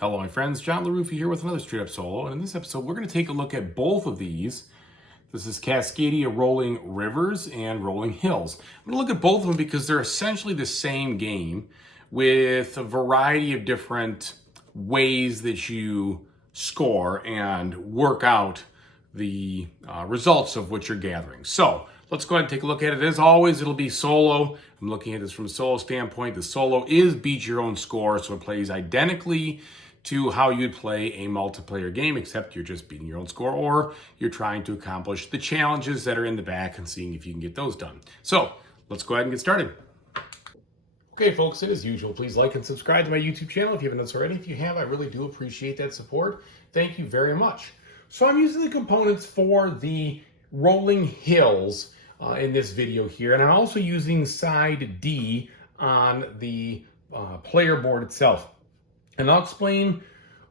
Hello my friends, John LaRuffa here with another straight up solo, and in this episode we're going to take a look at both of these. This is Cascadia Rolling Rivers and Rolling Hills. I'm going to look at both of them because they're essentially the same game with a variety of different ways that you score and work out the results of what you're gathering. So let's go ahead and take a look at it. As always, it'll be solo. I'm looking at this from a solo standpoint. The solo is beat your own score, so it plays identically to how you'd play a multiplayer game, except you're just beating your own score, or you're trying to accomplish the challenges that are in the back and seeing if you can get those done. So let's go ahead and get started. Okay, folks, and as usual, please like and subscribe to my YouTube channel if you haven't done so already. If you have, I really do appreciate that support. Thank you very much. So I'm using the components for the Rolling Hills in this video here, and I'm also using side D on the player board itself. And I'll explain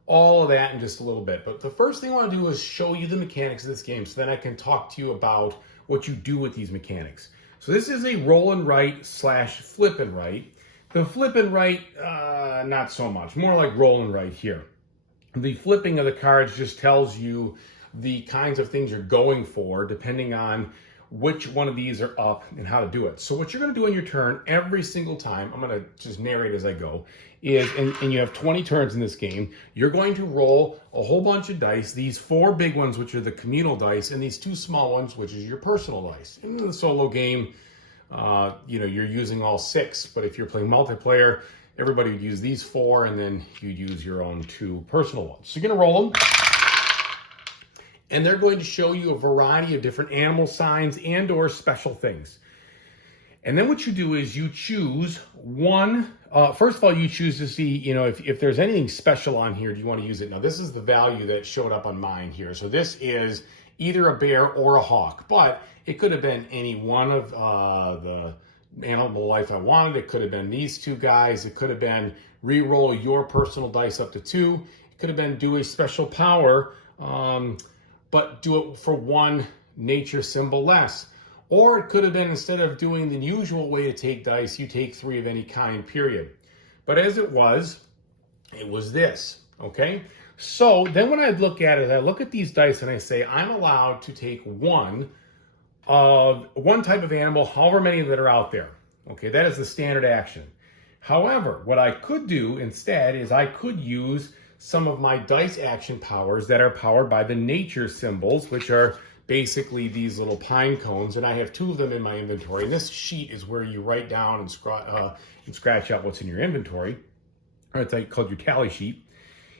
all of that in just a little bit. But the first thing I want to do is show you the mechanics of this game so then I can talk to you about what you do with these mechanics. So this is a roll and write / flip and write. The flip and write, not so much. More like roll and write here. The flipping of the cards just tells you the kinds of things you're going for depending on which one of these are up and how to do it. So what you're going to do on your turn every single time, I'm going to just narrate as I go, is, and you have 20 turns in this game, you're going to roll a whole bunch of dice, these 4 big ones, which are the communal dice, and these 2 small ones, which is your personal dice. In the solo game, you're using all 6, but if you're playing multiplayer, everybody would use these 4, and then you'd use your own 2 personal ones. So you're going to roll them. And they're going to show you a variety of different animal signs and or special things. And then what you do is you choose one. First of all, you choose to see, if there's anything special on here, do you want to use it? Now, this is the value that showed up on mine here. So this is either a bear or a hawk, but it could have been any one of the animal life I wanted. It could have been these 2 guys. It could have been re-roll your personal dice up to 2. It could have been do a special power, but do it for 1 nature symbol less. Or it could have been, instead of doing the usual way to take dice, you take 3 of any kind, period. But as it was this, okay? So then when I look at it, I look at these dice and I say, I'm allowed to take one type of animal, however many that are out there. Okay, that is the standard action. However, what I could do instead is I could use some of my dice action powers that are powered by the nature symbols, which are basically these little pine cones, and I have 2 of them in my inventory. And this sheet is where you write down and scratch out what's in your inventory. Or it's called your tally sheet.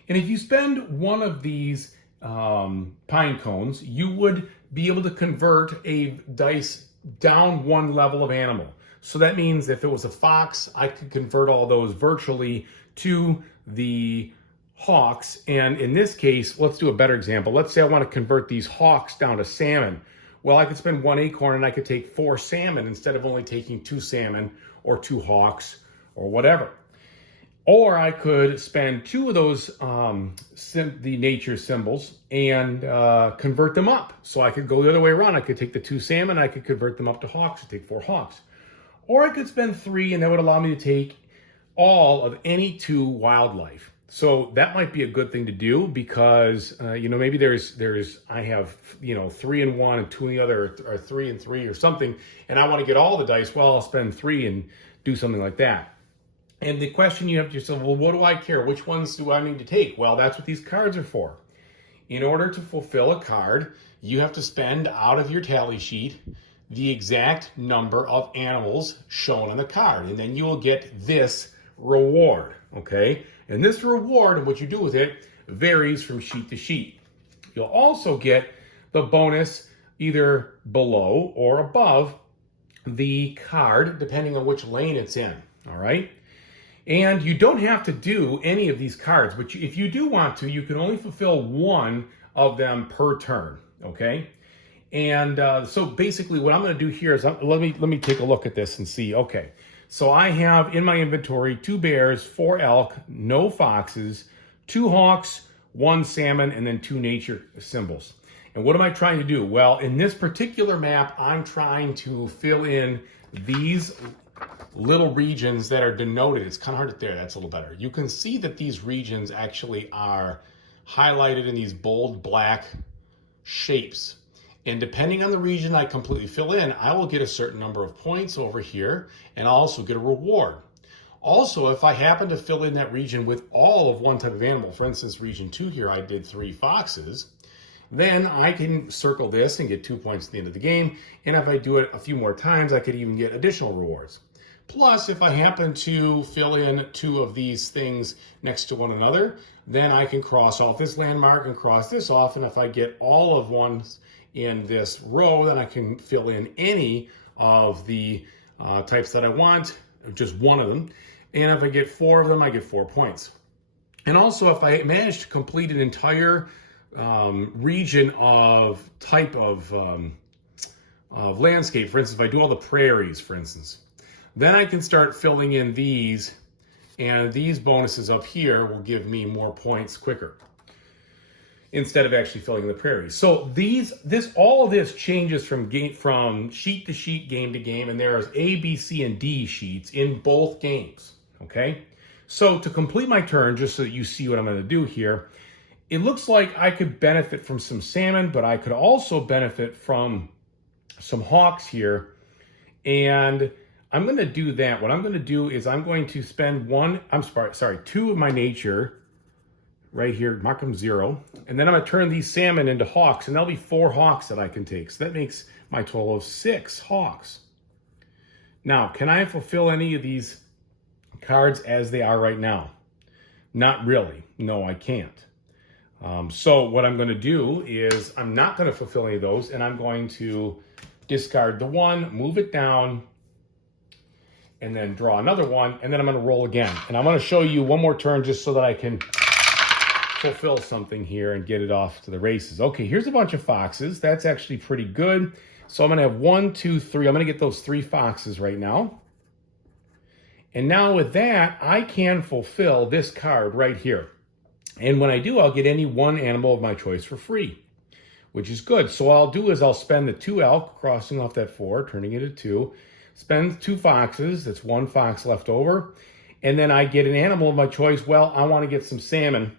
And if you spend one of these pine cones, you would be able to convert a dice down 1 level of animal. So that means if it was a fox, I could convert all those virtually to the hawks. And in this case, let's do a better example. Let's say I want to convert these hawks down to salmon. Well, I could spend 1 acorn and I could take 4 salmon instead of only taking 2 salmon or 2 hawks or whatever. Or I could spend 2 of those the nature symbols and convert them up. So I could go the other way around. I could take the 2 salmon, I could convert them up to hawks and take 4 hawks. Or I could spend 3 and that would allow me to take all of any 2 wildlife. So that might be a good thing to do because, maybe I have, 3 in one and 2 in the other, or 3 and 3 or something, and I want to get all the dice. Well, I'll spend 3 and do something like that. And the question you have to yourself, well, what do I care? Which ones do I need to take? Well, that's what these cards are for. In order to fulfill a card, you have to spend out of your tally sheet the exact number of animals shown on the card, and then you will get this reward, okay? And this reward and what you do with it varies from sheet to sheet. You'll also get the bonus either below or above the card, depending on which lane it's in, all right? And you don't have to do any of these cards, but if you do want to, you can only fulfill 1 of them per turn, okay? And so basically what I'm going to do here is, let me take a look at this and see, okay. So I have in my inventory 2 bears, 4 elk, no foxes, 2 hawks, 1 salmon, and then 2 nature symbols. And what am I trying to do? Well, in this particular map, I'm trying to fill in these little regions that are denoted. It's kind of hard to, there, that's a little better. You can see that these regions actually are highlighted in these bold black shapes. And depending on the region I completely fill in, I will get a certain number of points over here, and I'll also get a reward. Also, if I happen to fill in that region with all of one type of animal, for instance, region 2 here, I did 3 foxes, then I can circle this and get 2 points at the end of the game. And if I do it a few more times, I could even get additional rewards. Plus, if I happen to fill in 2 of these things next to one another, then I can cross off this landmark and cross this off. And if I get all of ones in this row, then I can fill in any of the types that I want, just one of them. And if I get 4 of them, I get 4 points. And also, if I manage to complete an entire region of type of landscape, for instance, if I do all the prairies, for instance, then I can start filling in these, and these bonuses up here will give me more points quicker instead of actually filling in the prairies. So all of this changes from sheet to sheet, game to game, and there's A, B, C, and D sheets in both games, okay? So to complete my turn, just so that you see what I'm gonna do here, it looks like I could benefit from some salmon, but I could also benefit from some hawks here, and I'm going to do that. What I'm going to do is I'm going to spend 2 of my nature right here, mark them 0, and then I'm going to turn these salmon into hawks, and there'll be 4 hawks that I can take. So that makes my total of 6 hawks. Now, can I fulfill any of these cards as they are right now? Not really. No, I can't. So what I'm going to do is I'm not going to fulfill any of those, and I'm going to discard the 1, move it down, and then draw another 1, and then I'm going to roll again. And I'm going to show you one more turn just so that I can fulfill something here and get it off to the races. Okay, here's a bunch of foxes. That's actually pretty good. So I'm going to have 1, 2, 3. I'm going to get those 3 foxes right now. And now with that, I can fulfill this card right here. And when I do, I'll get any one animal of my choice for free, which is good. So what I'll do is I'll spend the 2 elk, crossing off that 4, turning it into 2, spend 2 foxes, that's 1 fox left over, and then I get an animal of my choice. Well, I want to get some salmon,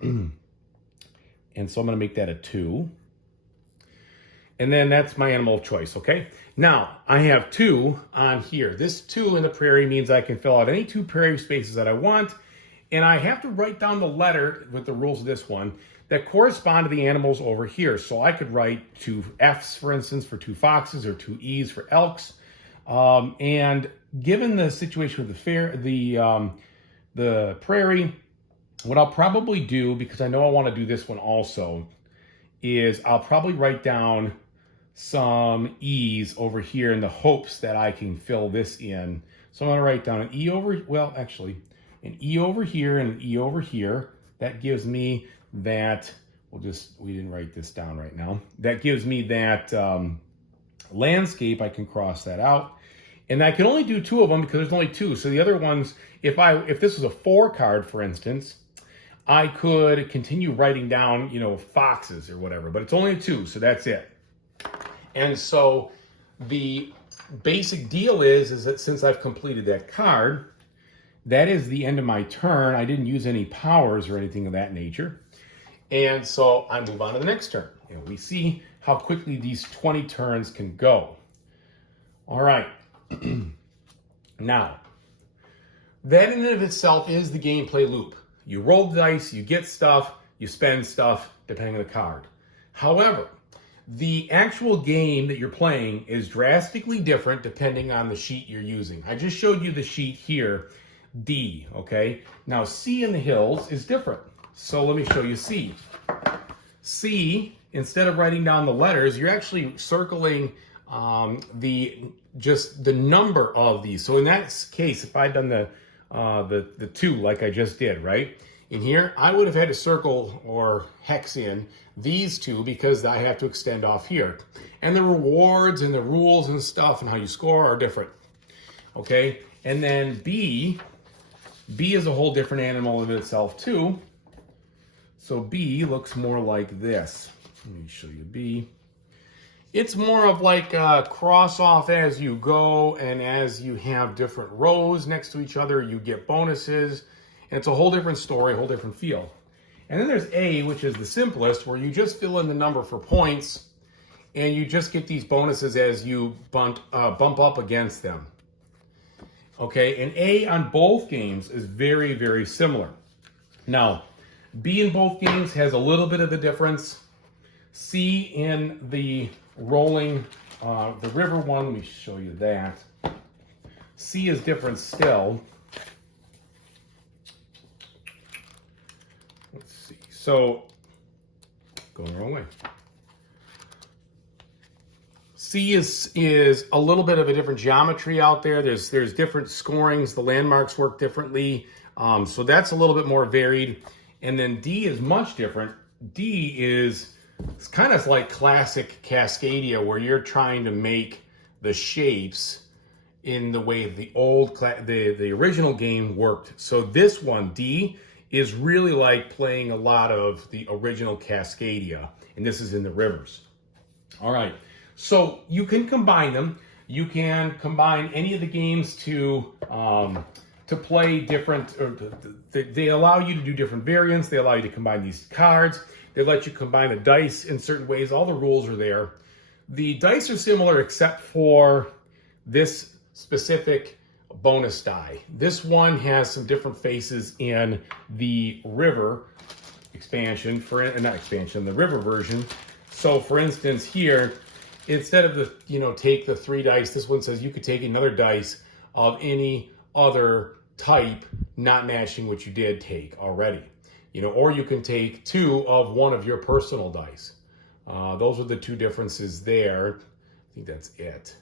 and so I'm going to make that a 2. And then that's my animal of choice, okay? Now, I have 2 on here. This 2 in the prairie means I can fill out any 2 prairie spaces that I want, and I have to write down the letter with the rules of this one that correspond to the animals over here. So I could write 2 F's, for instance, for 2 foxes, or 2 E's for elks. And given the situation with the prairie, what I'll probably do, because I know I want to do this one also, is I'll probably write down some E's over here in the hopes that I can fill this in. So I'm going to write down an E over, well, actually, an E over here and an E over here. That gives me that, we didn't write this down right now. That gives me that landscape. I can cross that out. And I can only do 2 of them because there's only 2. So the other ones, if this was a 4 card, for instance, I could continue writing down, foxes or whatever, but it's only a 2, so that's it. And so the basic deal is that since I've completed that card, that is the end of my turn. I didn't use any powers or anything of that nature. And so I move on to the next turn. And we see how quickly these 20 turns can go. All right. Now, that in and of itself is the gameplay loop. You roll the dice, you get stuff, you spend stuff, depending on the card. However, the actual game that you're playing is drastically different depending on the sheet you're using. I just showed you the sheet here, D, okay? Now, C in the hills is different. So let me show you C. C, instead of writing down the letters, you're actually circling just the number of these. So in that case, if I'd done the 2 like I just did, right? In here, I would have had to circle or hex in these 2 because I have to extend off here. And the rewards and the rules and stuff and how you score are different. Okay? And then B is a whole different animal in itself too. So B looks more like this. Let me show you B. It's more of like cross off as you go, and as you have different rows next to each other, you get bonuses, and it's a whole different story, a whole different feel. And then there's A, which is the simplest, where you just fill in the number for points, and you just get these bonuses as you bump up against them. Okay, and A on both games is very, very similar. Now, B in both games has a little bit of a difference. C in the rolling, the river one, let me show you that. C is different still. Let's see. So, going the wrong way. C is a little bit of a different geometry out there. There's different scorings. The landmarks work differently. So that's a little bit more varied. And then D is much different. D is it's kind of like classic Cascadia, where you're trying to make the shapes in the way the the original game worked. So this one, D, is really like playing a lot of the original Cascadia, and this is in the rivers. All right, so you can combine them. You can combine any of the games to play different. They allow you to do different variants. They allow you to combine these cards. They let you combine the dice in certain ways. All the rules are there. The dice are similar except for this specific bonus die. This one has some different faces in the river expansion, the river version. So for instance here, instead of the, take the 3 dice, this one says you could take another dice of any other type not matching what you did take already. Or you can take 2 of one of your personal dice. Those are the 2 differences there. I think that's it.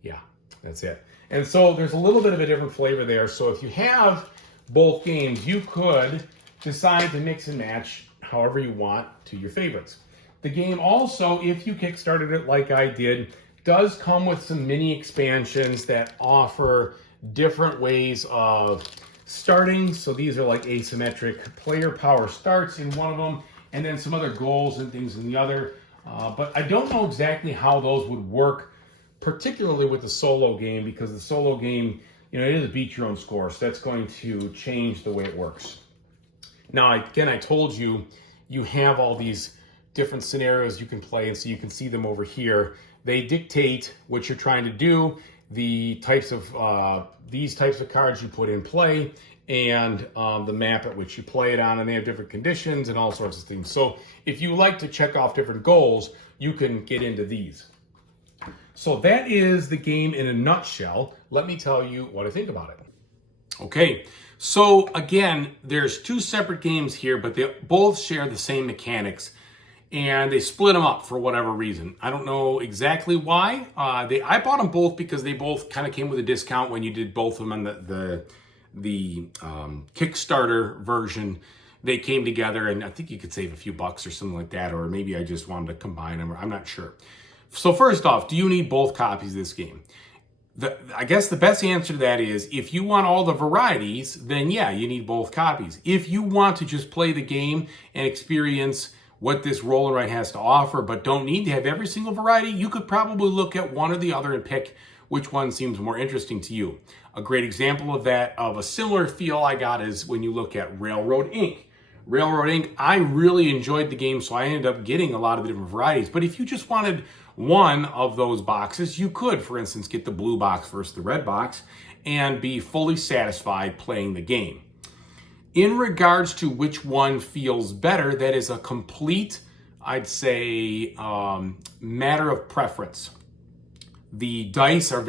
Yeah, that's it. And so there's a little bit of a different flavor there. So if you have both games, you could decide to mix and match however you want to your favorites. The game also, if you kickstarted it like I did, does come with some mini expansions that offer different ways of starting. So these are like asymmetric player power starts in one of them, and then some other goals and things in the other. But I don't know exactly how those would work, particularly with the solo game, because the solo game, it is a beat your own score. So that's going to change the way it works. Now, again, I told you, you have all these different scenarios you can play, and so you can see them over here. They dictate what you're trying to do, the types of these types of cards you put in play, and the map at which you play it on, and they have different conditions and all sorts of things. So if you like to check off different goals, you can get into these. So that is the game in a nutshell. Let me tell you what I think about it. Okay, so again, there's 2 separate games here, but they both share the same mechanics. And they split them up for whatever reason. I don't know exactly why. I bought them both because they both kind of came with a discount when you did both of them on the Kickstarter version. They came together, and I think you could save a few bucks or something like that, or maybe I just wanted to combine them, or I'm not sure. So first off, do you need both copies of this game? I guess the best answer to that is, if you want all the varieties, then yeah, you need both copies. If you want to just play the game and experience what this roll and write has to offer, but don't need to have every single variety, you could probably look at one or the other and pick which one seems more interesting to you. A great example of that, of a similar feel I got, is when you look at Railroad Inc. Railroad Inc., I really enjoyed the game, so I ended up getting a lot of the different varieties. But if you just wanted one of those boxes, you could, for instance, get the blue box versus the red box and be fully satisfied playing the game. In regards to which one feels better, that is a complete, I'd say, matter of preference. The dice are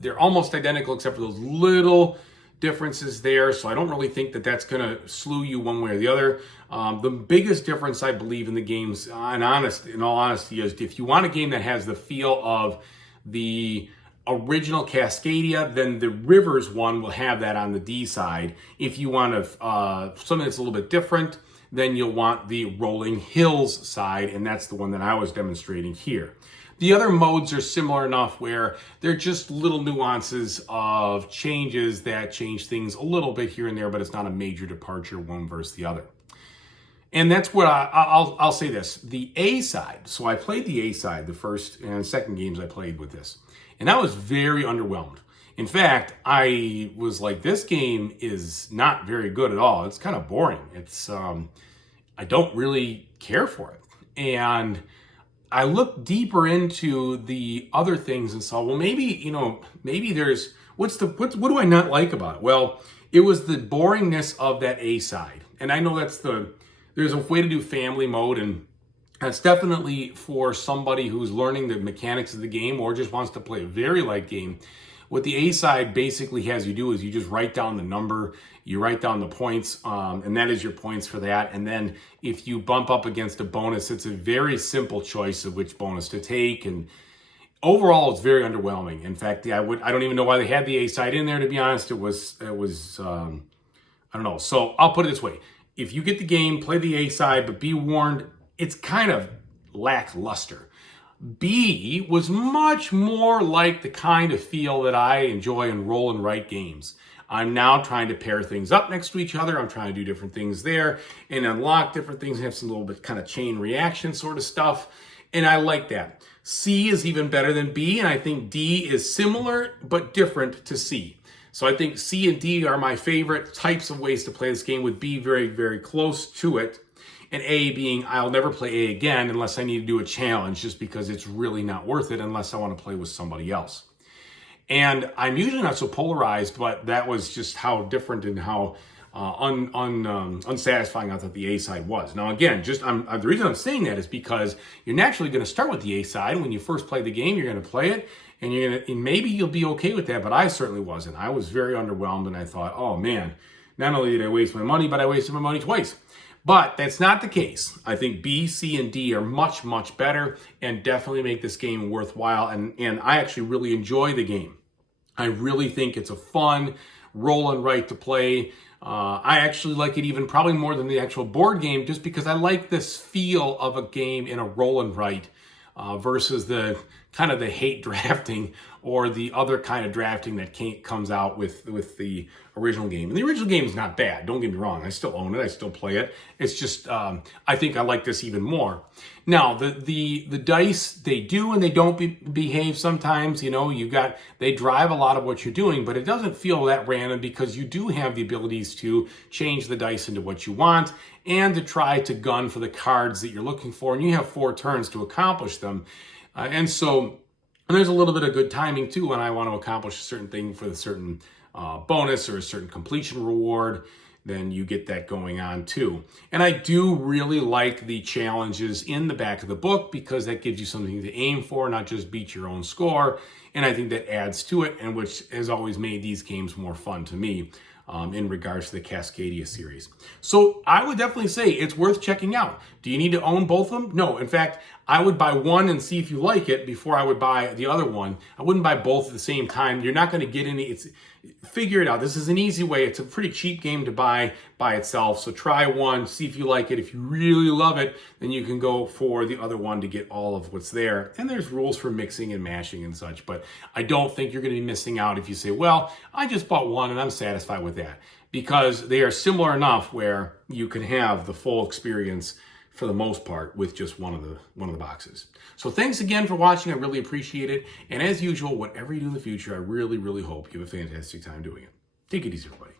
they're almost identical except for those little differences there. So I don't really think that that's going to slew you one way or the other. The biggest difference, I believe, in the games, in all honesty, is if you want a game that has the feel of the original Cascadia, then the Rivers one will have that on the D side. If you want something that's a little bit different, then you'll want the Rolling Hills side, and that's the one that I was demonstrating here. The other modes are similar enough where they're just little nuances of changes that change things a little bit here and there, but it's not a major departure one versus the other. And that's what I'll say this. The A side, so I played the A side, the first and second games I played with this. And I was very underwhelmed. In fact, I was like, this game is not very good at all. It's kind of boring. It's I don't really care for it. And I looked deeper into the other things and saw, well, maybe there's what do I not like about it? Well, it was the boringness of that A side. And I know there's a way to do family mode, and that's definitely for somebody who's learning the mechanics of the game or just wants to play a very light game. What the A side basically has you do is you just write down the number, you write down the points, and that is your points for that. And then if you bump up against a bonus, it's a very simple choice of which bonus to take. And overall, it's very underwhelming. In fact, I don't even know why they had the A side in there. To be honest, it was I don't know. So I'll put it this way: if you get the game, play the A side, but be warned, it's kind of lackluster. B was much more like the kind of feel that I enjoy in roll and write games. I'm now trying to pair things up next to each other. I'm trying to do different things there and unlock different things and have some little bit kind of chain reaction sort of stuff. And I like that. C is even better than B, and I think D is similar but different to C. So I think C and D are my favorite types of ways to play this game, with B very, very close to it. And A being, I'll never play A again unless I need to do a challenge, just because it's really not worth it unless I want to play with somebody else. And I'm usually not so polarized, but that was just how different and how unsatisfying I thought the A side was. Now, again, the reason I'm saying that is because you're naturally going to start with the A side. When you first play the game, you're going to play it, and maybe you'll be okay with that, but I certainly wasn't. I was very underwhelmed, and I thought, oh man, not only did I waste my money, but I wasted my money twice. But that's not the case. I think B, C, and D are much, much better and definitely make this game worthwhile. And I actually really enjoy the game. I really think it's a fun roll and write to play. I actually like it even probably more than the actual board game, just because I like this feel of a game in a roll and write versus the kind of the hate drafting or the other kind of drafting that comes out with the original game. And the original game is not bad, don't get me wrong. I still own it, I still play it. It's just, I think I like this even more. Now, the dice, they do and they don't behave sometimes. They drive a lot of what you're doing, but it doesn't feel that random because you do have the abilities to change the dice into what you want and to try to gun for the cards that you're looking for. And you have 4 turns to accomplish them. And there's a little bit of good timing too when I want to accomplish a certain thing for a certain bonus or a certain completion reward. Then you get that going on too. And I do really like the challenges in the back of the book because that gives you something to aim for, not just beat your own score. And I think that adds to it, and which has always made these games more fun to me in regards to the Cascadia series. So I would definitely say it's worth checking out. Do you need to own both of them? No. In fact, I would buy one and see if you like it before I would buy the other one. I wouldn't buy both at the same time. You're not going to get any. Figure it out. This is an easy way. It's a pretty cheap game to buy by itself. So try one, see if you like it. If you really love it, then you can go for the other one to get all of what's there. And there's rules for mixing and mashing and such. But I don't think you're going to be missing out if you say, well, I just bought one and I'm satisfied with that. Because they are similar enough where you can have the full experience for the most part with just one of the boxes. So thanks again for watching. I really appreciate it. And as usual, whatever you do in the future, I really, really hope you have a fantastic time doing it. Take it easy, everybody.